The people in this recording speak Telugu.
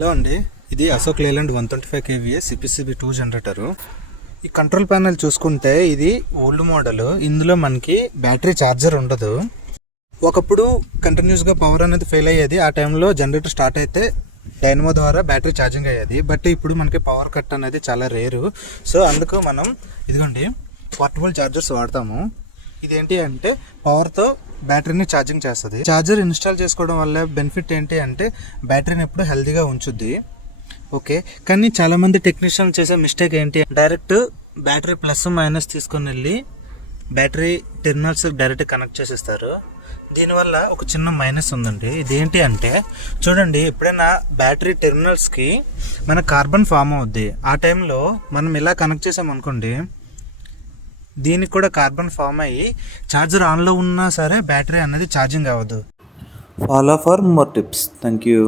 హలో అండి, ఇది Ashok Leyland 125 kVA CPCB 2 generator. ఈ కంట్రోల్ ప్యానెల్ చూసుకుంటే ఇది ఓల్డ్ మోడల్. ఇందులో మనకి బ్యాటరీ ఛార్జర్ ఉండదు. ఒకప్పుడు కంటిన్యూస్గా పవర్ అనేది ఫెయిల్ అయ్యేది. ఆ టైంలో జనరేటర్ స్టార్ట్ అయితే డైనమో ద్వారా బ్యాటరీ ఛార్జింగ్ అయ్యేది. బట్ ఇప్పుడు మనకి పవర్ కట్ అనేది చాలా రేరు. సో అందుకు మనం ఇదిగోండి పోర్టబుల్ ఛార్జర్స్ వాడతాము. ఇదేంటి అంటే పవర్తో బ్యాటరీని ఛార్జింగ్ చేస్తుంది. ఛార్జర్ ఇన్స్టాల్ చేసుకోవడం వల్ల బెనిఫిట్ ఏంటి అంటే బ్యాటరీని ఎప్పుడు హెల్తీగా ఉంచుద్ది. ఓకే, కానీ చాలామంది టెక్నీషియన్ చేసే మిస్టేక్ ఏంటి, డైరెక్ట్ బ్యాటరీ ప్లస్ మైనస్ తీసుకొని వెళ్ళి బ్యాటరీ టెర్మినల్స్ డైరెక్ట్ కనెక్ట్ చేసేస్తారు. దీనివల్ల ఒక చిన్న మైనస్ ఉందండి. ఇదేంటి అంటే చూడండి, ఎప్పుడైనా బ్యాటరీ టెర్మినల్స్కి మన కార్బన్ ఫామ్ అవుద్ది. ఆ టైంలో మనం ఇలా కనెక్ట్ చేసామనుకోండి, దీనికి కూడా కార్బన్ ఫామ్ అయ్యి ఛార్జర్ ఆన్లో ఉన్నా సరే బ్యాటరీ అనేది ఛార్జింగ్ అవ్వదు. Follow for more tips. Thank you.